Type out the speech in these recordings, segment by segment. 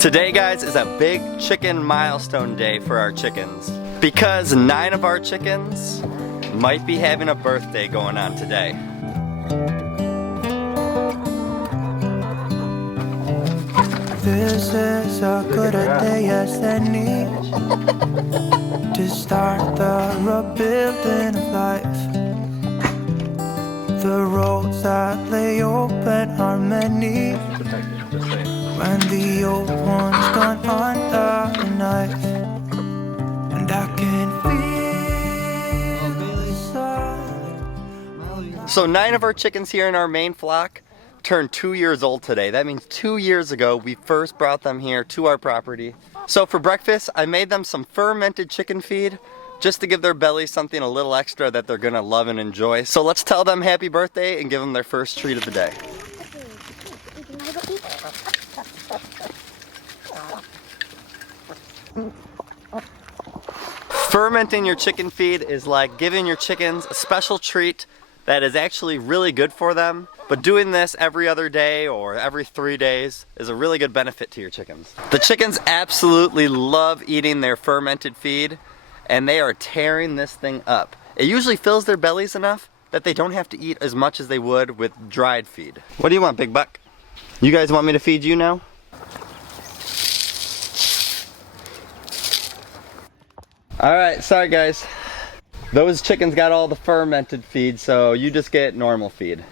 Today, guys, is a big chicken milestone day for our chickens because 9 of our chickens might be having a birthday going on today. This is a good day as any to start the rebuilding of life. The roads that lay open are many when the old one's gone under the knife. And I can feel the sun. So 9 of our chickens here in our main flock turned 2 years old today. That means 2 years ago we first brought them here to our property. So for breakfast I made them some fermented chicken feed just to give their bellies something a little extra that they're gonna love and enjoy. So let's tell them happy birthday and give them their first treat of the day. Fermenting your chicken feed is like giving your chickens a special treat that is actually really good for them. But doing this every other day or every 3 days is a really good benefit to your chickens. The chickens absolutely love eating their fermented feed, and they are tearing this thing up. It usually fills their bellies enough that they don't have to eat as much as they would with dried feed. What do you want, Big Buck? You guys want me to feed you now? Alright, sorry guys. Those chickens got all the fermented feed, so you just get normal feed.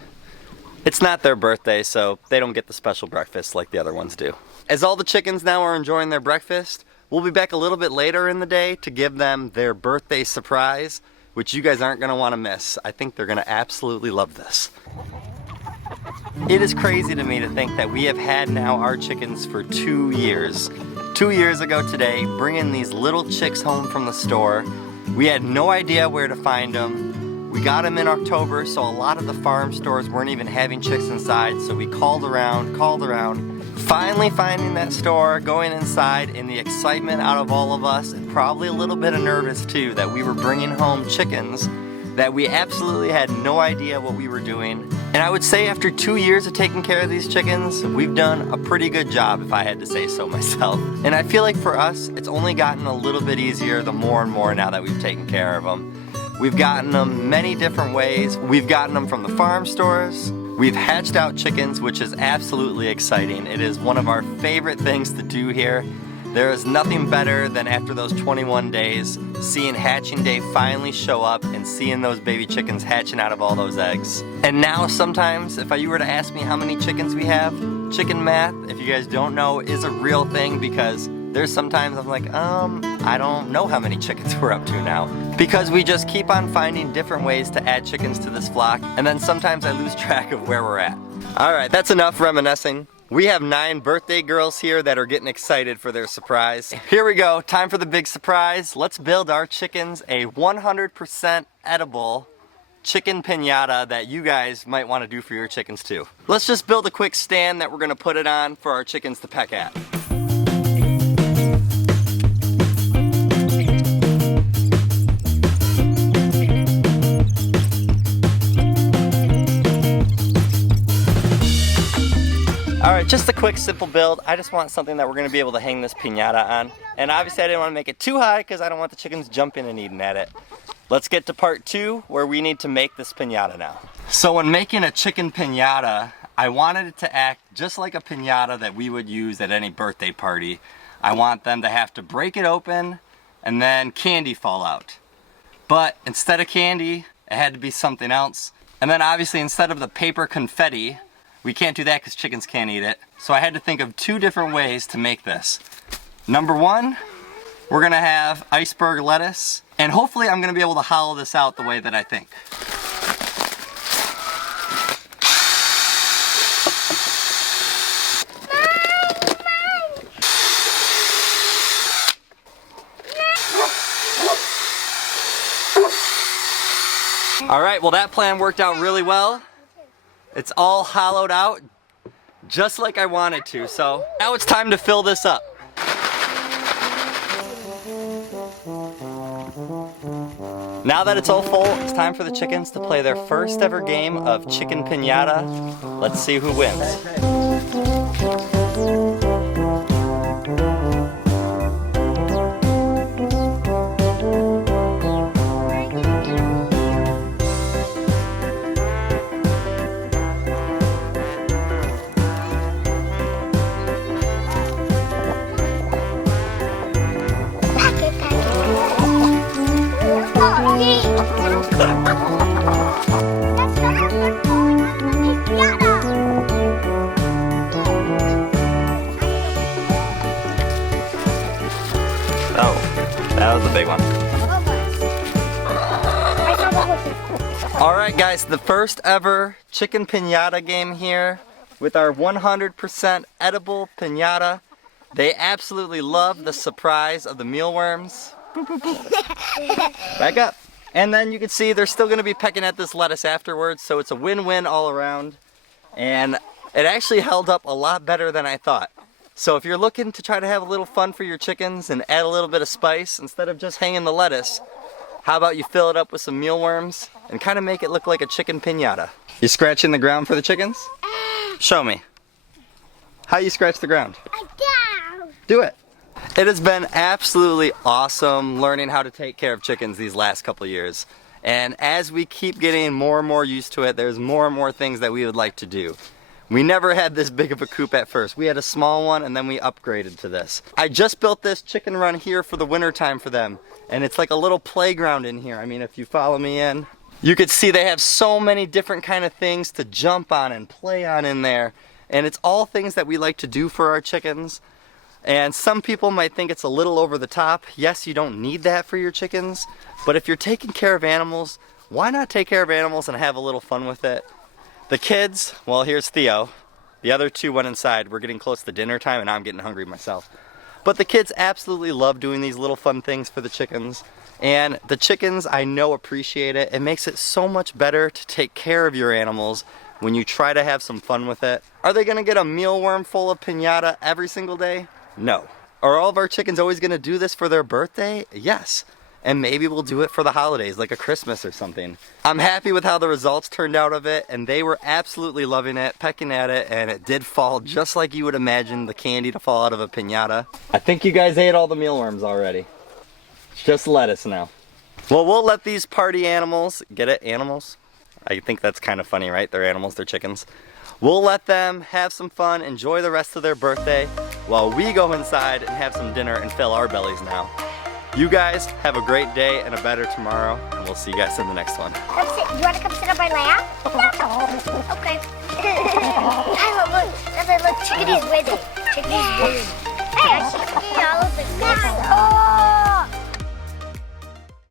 It's not their birthday, so they don't get the special breakfast like the other ones do. As all the chickens now are enjoying their breakfast, we'll be back a little bit later in the day to give them their birthday surprise, which you guys aren't going to want to miss. I think they're going to absolutely love this. It is crazy to me to think that we have had now our chickens for 2 years. 2 years ago today, bringing these little chicks home from the store. We had no idea where to find them. We got them in October, so a lot of the farm stores weren't even having chicks inside, so we called around, finally finding that store, going inside, and the excitement out of all of us, and probably a little bit of nervous too, that we were bringing home chickens that we absolutely had no idea what we were doing. And I would say after 2 years of taking care of these chickens, we've done a pretty good job, if I had to say so myself. And I feel like for us, it's only gotten a little bit easier the more and more now that we've taken care of them. We've gotten them many different ways. We've gotten them from the farm stores. We've hatched out chickens, which is absolutely exciting. It is one of our favorite things to do here. There is nothing better than after those 21 days, seeing hatching day finally show up and seeing those baby chickens hatching out of all those eggs. And now sometimes, if you were to ask me how many chickens we have, chicken math, if you guys don't know, is a real thing because there's sometimes I'm like, I don't know how many chickens we're up to now. Because we just keep on finding different ways to add chickens to this flock, and then sometimes I lose track of where we're at. Alright, that's enough reminiscing. We have 9 birthday girls here that are getting excited for their surprise. Here we go, time for the big surprise. Let's build our chickens a 100% edible chicken piñata that you guys might want to do for your chickens too. Let's just build a quick stand that we're going to put it on for our chickens to peck at. Alright, just a quick simple build. I just want something that we're going to be able to hang this piñata on. And obviously I didn't want to make it too high because I don't want the chickens jumping and eating at it. Let's get to part 2 where we need to make this piñata now. So when making a chicken piñata, I wanted it to act just like a piñata that we would use at any birthday party. I want them to have to break it open and then candy fall out. But instead of candy, it had to be something else. And then obviously instead of the paper confetti, we can't do that because chickens can't eat it. So I had to think of 2 different ways to make this. Number 1, we're gonna have iceberg lettuce, and hopefully I'm gonna be able to hollow this out the way that I think. Alright, well that plan worked out really well. It's all hollowed out, just like I wanted to. So now it's time to fill this up. Now that it's all full, it's time for the chickens to play their first ever game of chicken piñata. Let's see who wins. big one. Alright guys, the first ever chicken piñata game here with our 100% edible piñata. They absolutely love the surprise of the mealworms. Boop, boop, boop. Back up. And then you can see they're still going to be pecking at this lettuce afterwards, so it's a win-win all around. And it actually held up a lot better than I thought. So if you're looking to try to have a little fun for your chickens and add a little bit of spice, instead of just hanging the lettuce, how about you fill it up with some mealworms and kind of make it look like a chicken piñata? You scratching the ground for the chickens? Show me. How you scratch the ground? Do it. It has been absolutely awesome learning how to take care of chickens these last couple of years. And as we keep getting more and more used to it, there's more and more things that we would like to do. We never had this big of a coop at first. We had a small one and then we upgraded to this. I just built this chicken run here for the winter time for them. And it's like a little playground in here. I mean, if you follow me in, you could see they have so many different kind of things to jump on and play on in there. And it's all things that we like to do for our chickens. And some people might think it's a little over the top. Yes, you don't need that for your chickens. But if you're taking care of animals, why not take care of animals and have a little fun with it? The kids, well, here's Theo. The other two went inside. We're getting close to dinner time and I'm getting hungry myself. But the kids absolutely love doing these little fun things for the chickens. And the chickens, I know, appreciate it. It makes it so much better to take care of your animals when you try to have some fun with it. Are they gonna get a mealworm full of piñata every single day? No. Are all of our chickens always gonna do this for their birthday? Yes. And maybe we'll do it for the holidays, like a Christmas or something. I'm happy with how the results turned out of it, and they were absolutely loving it, pecking at it, and it did fall just like you would imagine the candy to fall out of a piñata. I think you guys ate all the mealworms already. It's just lettuce now. Well, we'll let these party animals, get it, animals? I think that's kind of funny, right? They're animals, they're chickens. We'll let them have some fun, enjoy the rest of their birthday, while we go inside and have some dinner and fill our bellies now. You guys have a great day and a better tomorrow, and we'll see you guys in the next one. Come sit. You want to come sit on my lap? Okay. Look, chickadee's with it. Chickadee's with it.